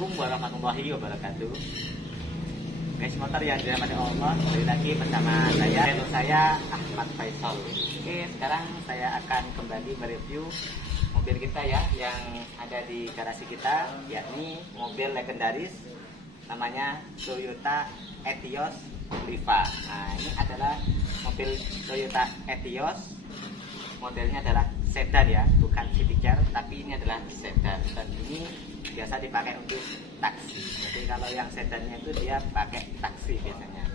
Assalamualaikum warahmatullahi wabarakatuh. Guys motor yang dirahmati Allah, kembali lagi bersama saya Ahmad Faisal. Oke, sekarang saya akan kembali mereview mobil kita ya, yang ada di garasi kita, yakni mobil legendaris namanya Toyota Etios Liva. Nah, ini adalah mobil Toyota Etios, modelnya adalah sedan ya, bukan city car, tapi ini adalah sedan. Dan ini biasa dipakai untuk taksi. Jadi kalau yang sedannya itu dia pakai taksi biasanya.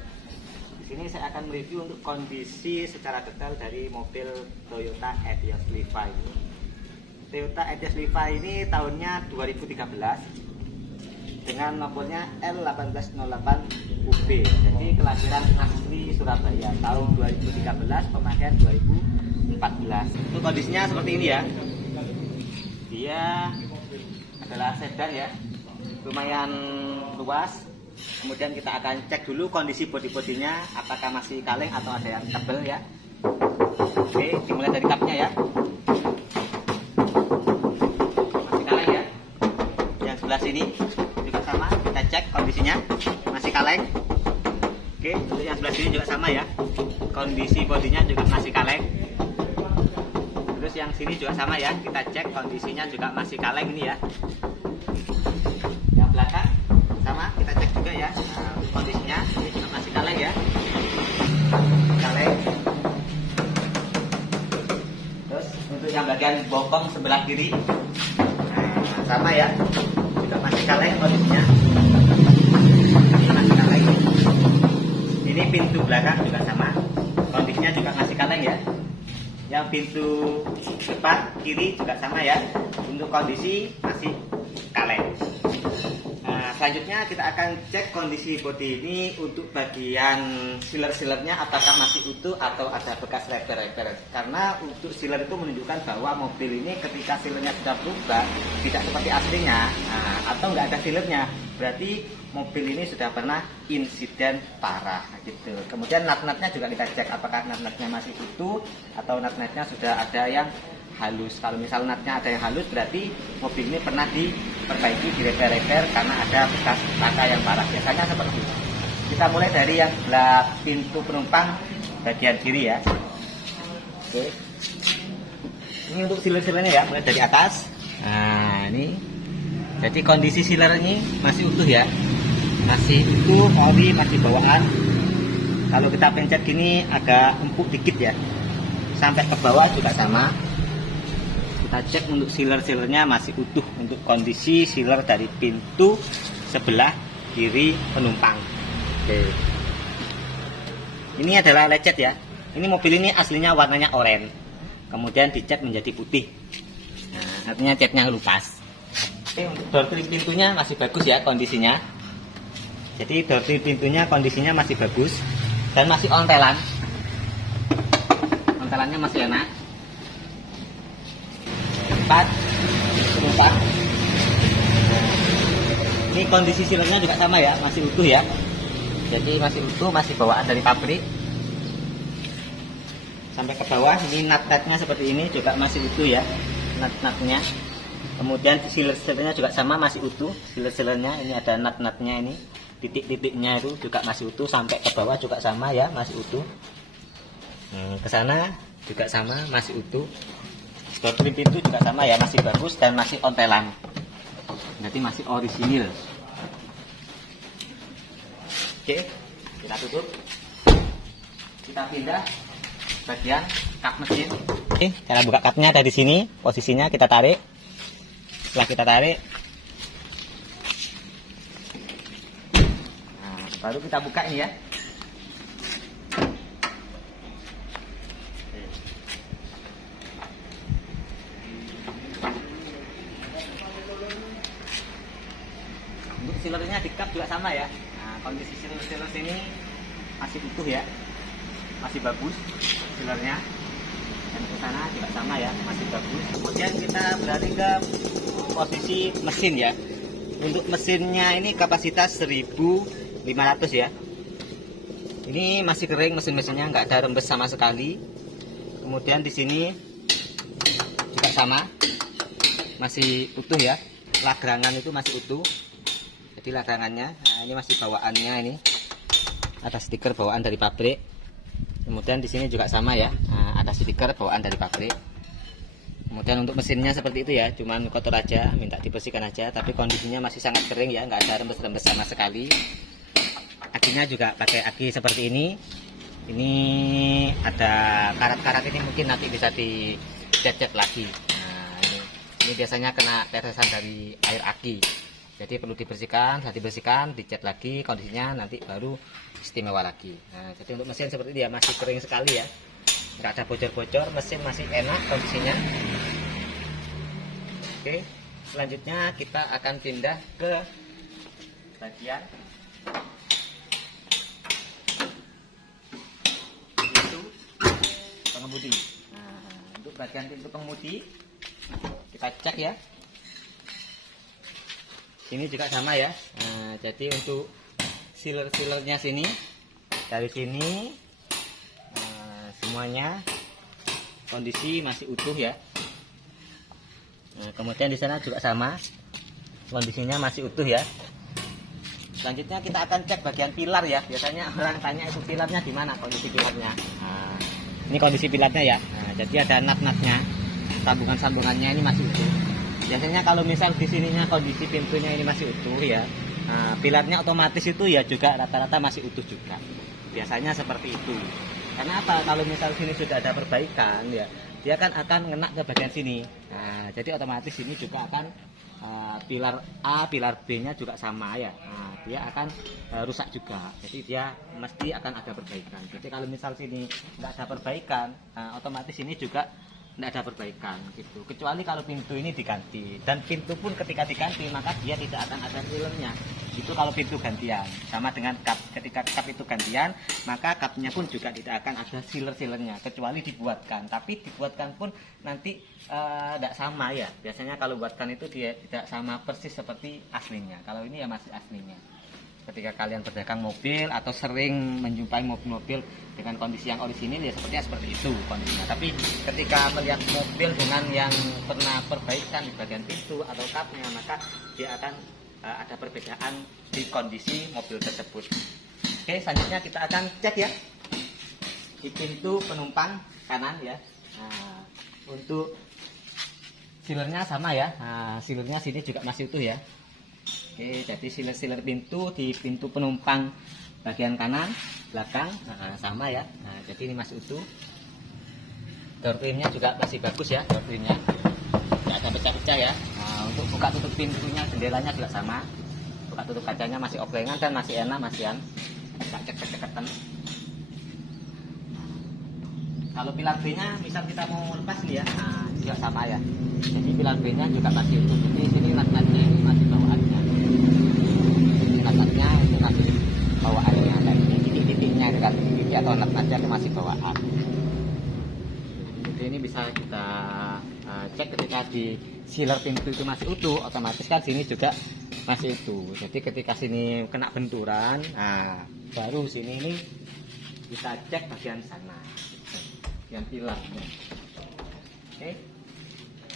Di sini saya akan mereview untuk kondisi secara detail dari mobil Toyota Etios Liva ini. Toyota Etios Liva ini tahunnya 2013 dengan nomornya L1808UB. Jadi kelahiran asli Surabaya tahun 2013, pemakaian 2014. Untuk kondisinya seperti ini ya. Dia adalah sedan ya, lumayan luas. Kemudian kita akan cek dulu kondisi bodi-bodinya, apakah masih kaleng atau ada yang tebel ya. Oke, dimulai dari kapnya ya. Masih kaleng ya. Yang sebelah sini juga sama, kita cek kondisinya masih kaleng. Oke, untuk yang sebelah sini juga sama ya, kondisi bodinya juga masih kaleng. Terus yang sini juga sama ya, kita cek kondisinya juga masih kaleng ini ya. Yang belakang sama, kita cek juga ya. Nah, kondisinya ini juga masih kaleng ya, kaleng. Terus untuk yang bagian bokong sebelah kiri, nah, sama ya, juga masih kaleng kondisinya. Ini masih kaleng. Ini pintu belakang juga sama, kondisinya juga masih kaleng ya. Yang pintu depan kiri juga sama ya, untuk kondisi masih kaleng. Nah, selanjutnya kita akan cek kondisi bodi ini untuk bagian sealer-sealernya apakah masih utuh atau ada bekas reper-reper. Karena untuk sealer itu menunjukkan bahwa mobil ini ketika sealernya sudah berubah tidak seperti aslinya, atau nggak ada sealernya, berarti mobil ini sudah pernah insiden parah gitu. Kemudian nut-nutnya juga kita cek apakah nut-nutnya masih utuh atau nut-nutnya sudah ada yang halus. Kalau misal nutnya ada yang halus, berarti mobil ini pernah diperbaiki, direper-reper karena ada bekas laka yang parah. Biasanya seperti itu. Kita mulai dari yang sebelah pintu penumpang bagian kiri ya. Oke. Ini untuk sealer-sealernya ya, mulai dari atas. Nah, ini. Jadi kondisi sealer ini masih utuh ya. Masih utuh, oli masih bawaan. Kalau kita pencet gini agak empuk dikit ya. Sampai ke bawah juga sama. Kita cek untuk sealer-sealernya masih utuh, untuk kondisi sealer dari pintu sebelah kiri penumpang. Oke. Ini adalah lecet ya. Ini mobil ini aslinya warnanya oranye, kemudian dicat menjadi putih. Nah, artinya catnya lupas. Oke, untuk door trim pintunya masih bagus ya kondisinya. Jadi door trim pintunya kondisinya masih bagus dan masih ontelan. Ontelannya masih enak. Tempat penumpang. Ini kondisi sealernya juga sama ya, masih utuh ya. Jadi masih utuh, masih bawaan dari pabrik. Sampai ke bawah ini nut-nutnya seperti ini juga masih utuh ya, nut-nutnya. Kemudian sealer-sealernya juga sama, masih utuh. Sealer-sealernya ini ada nut-nutnya, ini titik-titiknya itu juga masih utuh. Sampai ke bawah juga sama ya, masih utuh. Ke sana juga sama, masih utuh. Door trim pintu juga sama ya, masih bagus dan masih ontelan. Berarti masih orisinil. Oke, kita tutup. Kita pindah bagian kap mesin. Oke, cara buka kapnya dari sini. Posisinya kita tarik. Setelah kita tarik, nah, baru kita buka ini ya. Untuk sealernya di kap juga sama ya. Nah, kondisi sealer sini masih utuh ya, masih bagus sealernya. Dan ke sana juga sama ya, masih bagus. Kemudian kita beralih ke posisi mesin ya. Untuk mesinnya ini kapasitas 1500 ya. Ini masih kering mesin-mesinnya, nggak ada rembes sama sekali. Kemudian di sini juga sama, masih utuh ya, lagrangan itu masih utuh. Jadi larangannya, nah ini masih bawaannya ini. Ada stiker bawaan dari pabrik. Kemudian di sini juga sama ya. Nah, ada stiker bawaan dari pabrik. Kemudian untuk mesinnya seperti itu ya, cuman kotor aja, minta dibersihkan aja. Tapi kondisinya masih sangat kering ya, nggak ada rembes-rembes sama sekali. Akinya juga pakai aki seperti ini. Ini ada karat-karat ini, mungkin nanti bisa dicet-cet lagi. Nah, ini biasanya kena tetesan dari air aki. Jadi perlu dibersihkan, setelah dibersihkan, dicat lagi, kondisinya nanti baru istimewa lagi. Nah, jadi untuk mesin seperti dia masih kering sekali ya, nggak ada bocor-bocor, mesin masih enak kondisinya. Oke, selanjutnya kita akan pindah ke bagian pintu pengemudi. Nah, untuk bagian pintu pengemudi kita cek ya. Ini juga sama ya. Nah, jadi untuk sealer-sealernya sini, dari sini semuanya kondisi masih utuh ya. Nah, kemudian di sana juga sama, kondisinya masih utuh ya. Selanjutnya kita akan cek bagian pilar ya. Biasanya orang tanya itu pilarnya di mana, kondisi pilarnya. Nah, ini kondisi pilarnya ya. Nah, jadi ada nut-nutnya, sambungan-sambungannya ini masih utuh. Biasanya kalau misal di sininya kondisi pintunya ini masih utuh ya, nah, pilarnya otomatis itu ya juga rata-rata masih utuh juga. Biasanya seperti itu. Karena apa? Kalau misal sini sudah ada perbaikan ya, dia kan akan ngena ke bagian sini. Nah, jadi otomatis ini juga akan pilar A, pilar B-nya juga sama ya. Nah, dia akan rusak juga. Jadi dia mesti akan ada perbaikan. Jadi kalau misal sini nggak ada perbaikan, otomatis ini juga tidak ada perbaikan gitu. Kecuali kalau pintu ini diganti, dan pintu pun ketika diganti maka dia tidak akan ada sealernya. Itu kalau pintu gantian. Sama dengan kap, ketika kap itu gantian maka kapnya pun juga tidak akan ada sealernya kecuali dibuatkan. Tapi dibuatkan pun nanti tidak sama ya. Biasanya kalau buatkan itu dia tidak sama persis seperti aslinya. Kalau ini ya masih aslinya. Ketika kalian berdagang mobil atau sering menjumpai mobil-mobil dengan kondisi yang orisinil ya seperti itu kondisinya. Tapi ketika melihat mobil dengan yang pernah perbaikan di bagian pintu atau kapnya, maka dia akan ada perbedaan di kondisi mobil tersebut. Oke, selanjutnya kita akan cek ya di pintu penumpang kanan ya. Nah, untuk sealernya sama ya. Nah, sealernya sini juga masih utuh ya. Oke, jadi sealer pintu di pintu penumpang bagian kanan belakang sama ya. Nah, jadi ini masih utuh. Door trimnya juga masih bagus ya, door trimnya nggak ada pecah-pecah ya. Nah, untuk buka tutup pintunya, jendelanya juga sama. Buka tutup kacanya masih oplengan dan masih enak, masihan nggak cek-cek-ceketan. Kalau pilar B-nya misal kita mau lepas nih ya, nah juga sama ya. Jadi pilar B-nya juga masih utuh. Jadi sini nat-natnya ini masih bawaannya. Nat-natnya itu masih bawaannya. Kayak ini titik-titiknya kan, titik atau nat-natnya itu masih bawaan. Jadi ini bisa kita cek ketika di sealer pintu itu masih utuh, otomatis kan sini juga masih utuh. Jadi ketika sini kena benturan, nah baru sini ini bisa cek bagian sana. Yang pilar. Oke,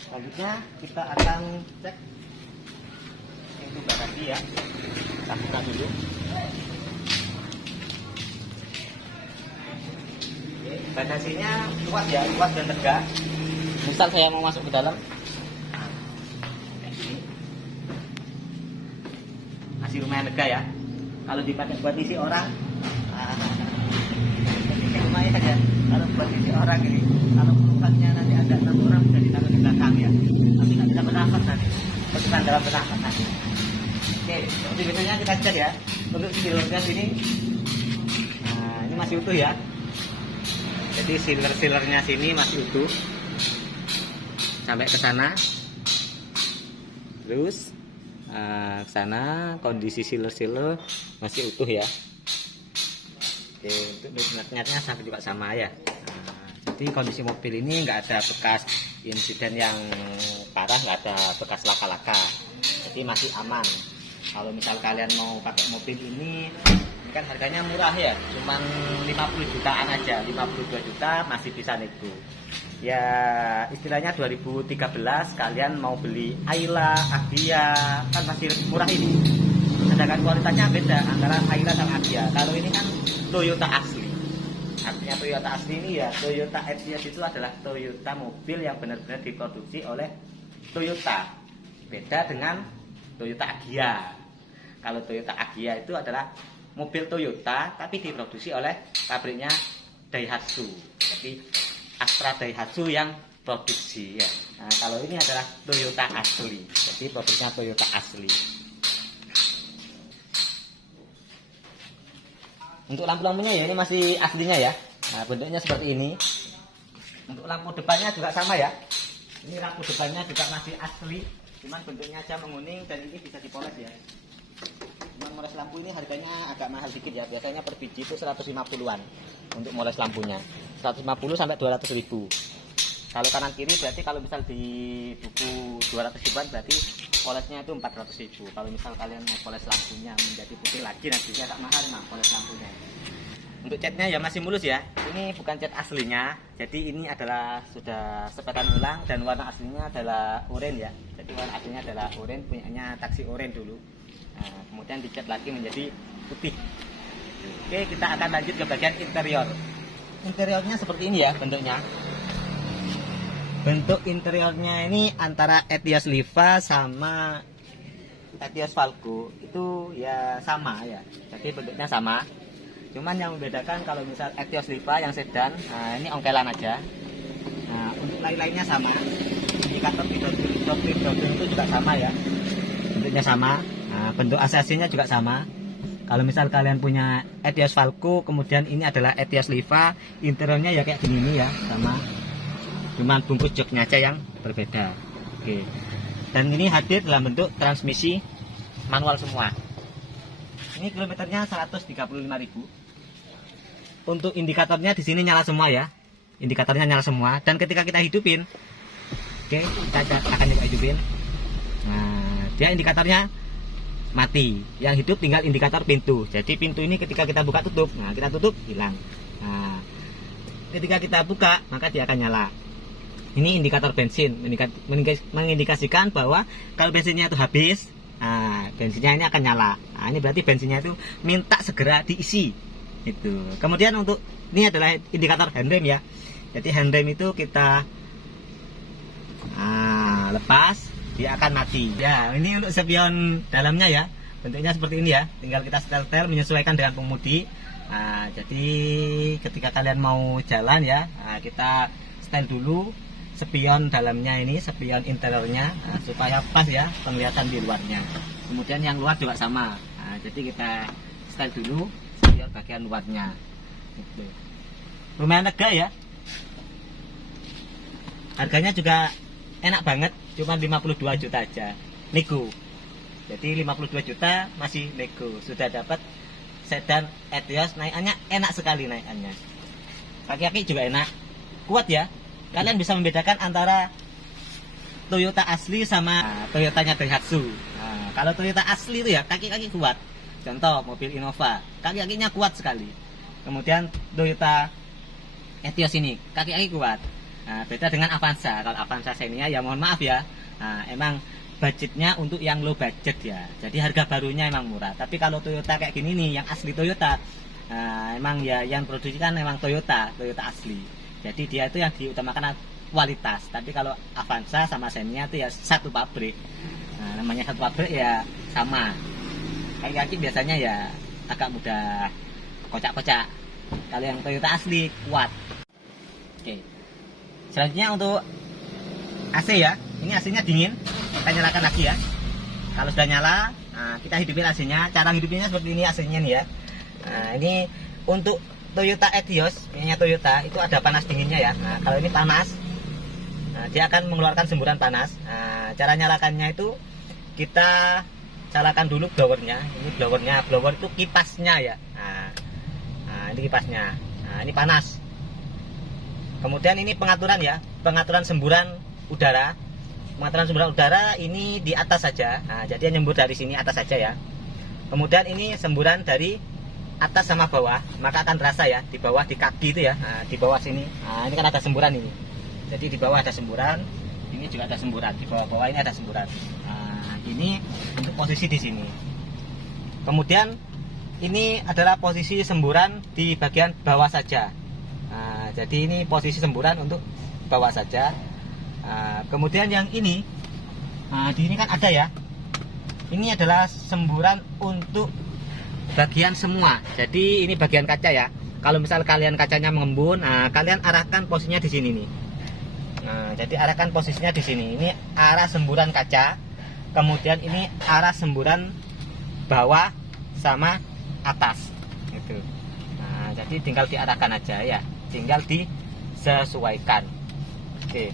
selanjutnya kita akan cek pintu bagasi ya. Kita buka dulu. Oke, bagasinya luas ya, luas dan tegak. Misal saya mau masuk ke dalam, kayak gini, masih lumayan lega ya. Kalau dipakai buat isi orang, lumayan aja. Kalau buat isi orang ini, kalau penumpangnya nanti ada 6 orang bisa ditaruh di belakang ya, tapi nggak bisa bernafas nanti, penumpang dalam bernafas nanti. Oke, seperti biasanya kita cek ya untuk sealernya sini. Nah, ini masih utuh ya. Jadi sealernya sini masih utuh sampai ke sana, terus ke sana kondisi sealer masih utuh ya. Oke, untuk nut-nutnya sampai juga sama ya. Nah, jadi kondisi mobil ini nggak ada bekas insiden yang parah, nggak ada bekas laka-laka, jadi masih aman. Kalau misal kalian mau pakai mobil ini kan harganya murah ya, cuman 50 jutaan aja, 52 juta masih bisa nego. Ya istilahnya 2013 kalian mau beli Ayla, Agya kan masih murah ini. membedakan kualitasnya beda antara Ayla sama Agya. Kalau ini kan Toyota asli. Artinya Toyota asli ini ya, Toyota Etios itu adalah Toyota mobil yang benar-benar diproduksi oleh Toyota. Beda dengan Toyota Agya. Kalau Toyota Agya itu adalah mobil Toyota tapi diproduksi oleh pabriknya Daihatsu. Jadi Astra Daihatsu yang produksi ya. Nah, kalau ini adalah Toyota asli. Jadi produknya Toyota asli. Untuk lampu-lampunya ya ini masih aslinya ya. Nah, bentuknya seperti ini. Untuk lampu depannya juga sama ya. Ini lampu depannya juga masih asli. Cuman bentuknya aja menguning dan ini bisa dipoles ya. Cuman moles lampu ini harganya agak mahal dikit ya. Biasanya per biji itu 150-an untuk moles lampunya. 150 sampai 200 ribu. Kalau kanan kiri berarti kalau misal di buku 200 ribuan berarti polesnya itu 400 ribu. Kalau misal kalian mau poles lampunya menjadi putih lagi nantinya agak mahal memang poles lampunya. Untuk catnya ya masih mulus ya. Ini bukan cat aslinya. Jadi ini adalah sudah sepetan ulang dan warna aslinya adalah oranye ya. Jadi warna aslinya adalah oranye, punyanya taksi oranye dulu. Nah, kemudian dicat lagi menjadi putih. Oke, kita akan lanjut ke bagian interior. Interiornya seperti ini ya bentuknya. Bentuk interiornya ini antara Etios Liva sama Etios Valco itu ya sama ya. Jadi bentuknya sama. Cuman yang membedakan kalau misal Etios Liva yang sedan, nah ini ongkelan aja. Nah, untuk lain-lainnya sama. Indikator hidrolik itu juga sama ya. Bentuknya sama. Nah, bentuk AC-nya juga sama. Kalau misal kalian punya Etios Valco, kemudian ini adalah Etios Liva, interiornya ya kayak gini ya, sama. Cuman bungkus joknya aja yang berbeda. Oke. Dan ini hadir dalam bentuk transmisi manual semua. Ini kilometernya 135.000. Untuk indikatornya di sini nyala semua ya. Indikatornya nyala semua dan ketika kita hidupin, oke, kita akan coba hidupin. Nah, dia indikatornya mati. Yang hidup tinggal indikator pintu. Jadi pintu ini ketika kita buka tutup, nah kita tutup hilang. Nah, ketika kita buka maka dia akan nyala. Ini indikator bensin, mengindikasikan bahwa kalau bensinnya itu habis, nah, bensinnya ini akan nyala. Nah, ini berarti bensinnya itu minta segera diisi. Itu. Kemudian untuk ini adalah indikator handrem ya. Jadi handrem itu kita lepas, dia akan mati. Ya, ini untuk spion dalamnya ya. Bentuknya seperti ini ya. Tinggal kita setel-setel menyesuaikan dengan pengemudi. Nah, jadi ketika kalian mau jalan ya, kita setel dulu spion dalamnya ini, spion interiornya, supaya pas ya penglihatan di luarnya. Kemudian yang luar juga sama. Nah, jadi kita setel dulu spion bagian luarnya. Gitu. Lumayan lega ya. Harganya juga enak banget, cuma 52 juta aja. Nego. Jadi 52 juta masih nego. Sudah dapat sedan Etios, naikannya enak sekali naikannya. Kaki-kaki juga enak. Kuat ya. Kalian bisa membedakan antara Toyota asli sama Toyotanya Daihatsu. Nah, kalau Toyota asli itu ya kaki-kaki kuat. Contoh mobil Innova, kaki-kakinya kuat sekali. Kemudian Toyota Etios ini kaki-kaki kuat. Nah, beda dengan Avanza. Kalau Avanza Xenia ya mohon maaf ya. Nah, emang budgetnya untuk yang low budget ya. Jadi harga barunya emang murah. Tapi kalau Toyota kayak gini nih, yang asli Toyota, emang ya yang produksi kan memang Toyota asli. Jadi dia itu yang diutamakan kualitas. Tapi kalau Avanza sama Xenia itu ya satu pabrik. Nah, namanya satu pabrik ya sama. Kaki-kaki biasanya ya agak mudah kocak-kocak. Kalau yang Toyota asli kuat. Oke. Selanjutnya untuk AC ya. Ini AC-nya dingin. Kita nyalakan lagi ya. Kalau sudah nyala, kita hidupin AC-nya. Cara hidupinnya seperti ini AC-nya nih ya. Nah, ini untuk Toyota Etios, punya Toyota itu ada panas dinginnya ya. Nah, kalau ini panas, dia akan mengeluarkan semburan panas. Nah, cara nyalakannya itu kita nyalakan dulu blowernya. Ini blowernya, blower itu kipasnya ya. Nah, ini kipasnya. Nah, ini panas. Kemudian ini pengaturan ya, pengaturan semburan udara. Pengaturan semburan udara ini di atas saja. Nah, jadi nyembur dari sini atas saja ya. Kemudian ini semburan dari atas sama bawah, maka akan terasa ya di bawah, di kaki itu ya. Nah, di bawah sini, ini kan ada semburan ini. Jadi di bawah ada semburan, ini juga ada semburan, di bawah-bawah ini ada semburan. Nah, ini untuk posisi di sini. Kemudian ini adalah posisi semburan di bagian bawah saja. Nah, jadi ini posisi semburan untuk bawah saja. Nah, kemudian yang ini, di sini kan ada ya. Ini adalah semburan untuk bagian semua. Jadi ini bagian kaca ya. Kalau misal kalian kacanya mengembun, kalian arahkan posisinya di sini nih. Nah, jadi arahkan posisinya di sini. Ini arah semburan kaca. Kemudian ini arah semburan bawah sama atas gitu. Nah, jadi tinggal diarahkan aja ya, tinggal disesuaikan. Oke,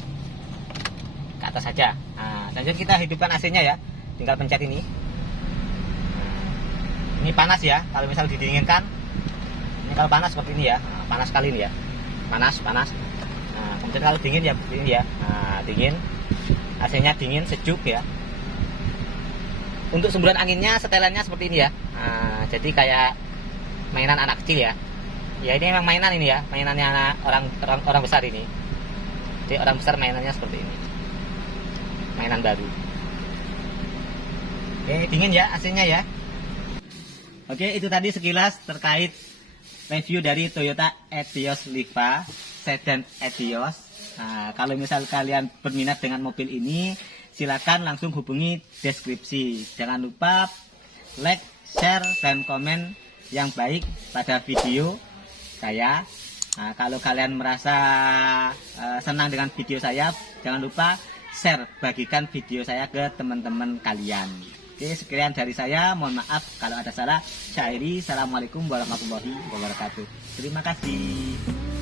ke atas saja. Nah, lanjut kita hidupkan AC-nya ya, tinggal pencet ini. Nah, ini panas ya, kalau misal didinginkan, ini kalau panas seperti ini ya. Nah, panas sekali ini ya, panas. Nah, kemudian kalau dingin ya begini ya. Nah, dingin, AC-nya dingin sejuk ya. Untuk semburan anginnya setelannya seperti ini ya. Nah, jadi kayak mainan anak kecil ya. Ya ini memang mainan ini ya, mainannya anak orang besar ini. Jadi orang besar mainannya seperti ini. Mainan baru. Oke, dingin ya AC-nya ya. Oke, itu tadi sekilas terkait review dari Toyota Etios Liva Sedan Etios. Nah, kalau misal kalian berminat dengan mobil ini, silakan langsung hubungi deskripsi. Jangan lupa like, share, dan komen yang baik pada video saya. Nah, kalau kalian merasa senang dengan video saya, jangan lupa share, bagikan video saya ke teman-teman kalian. Oke, sekian dari saya. Mohon maaf kalau ada salah. Saya Iri. Assalamualaikum warahmatullahi wabarakatuh. Terima kasih.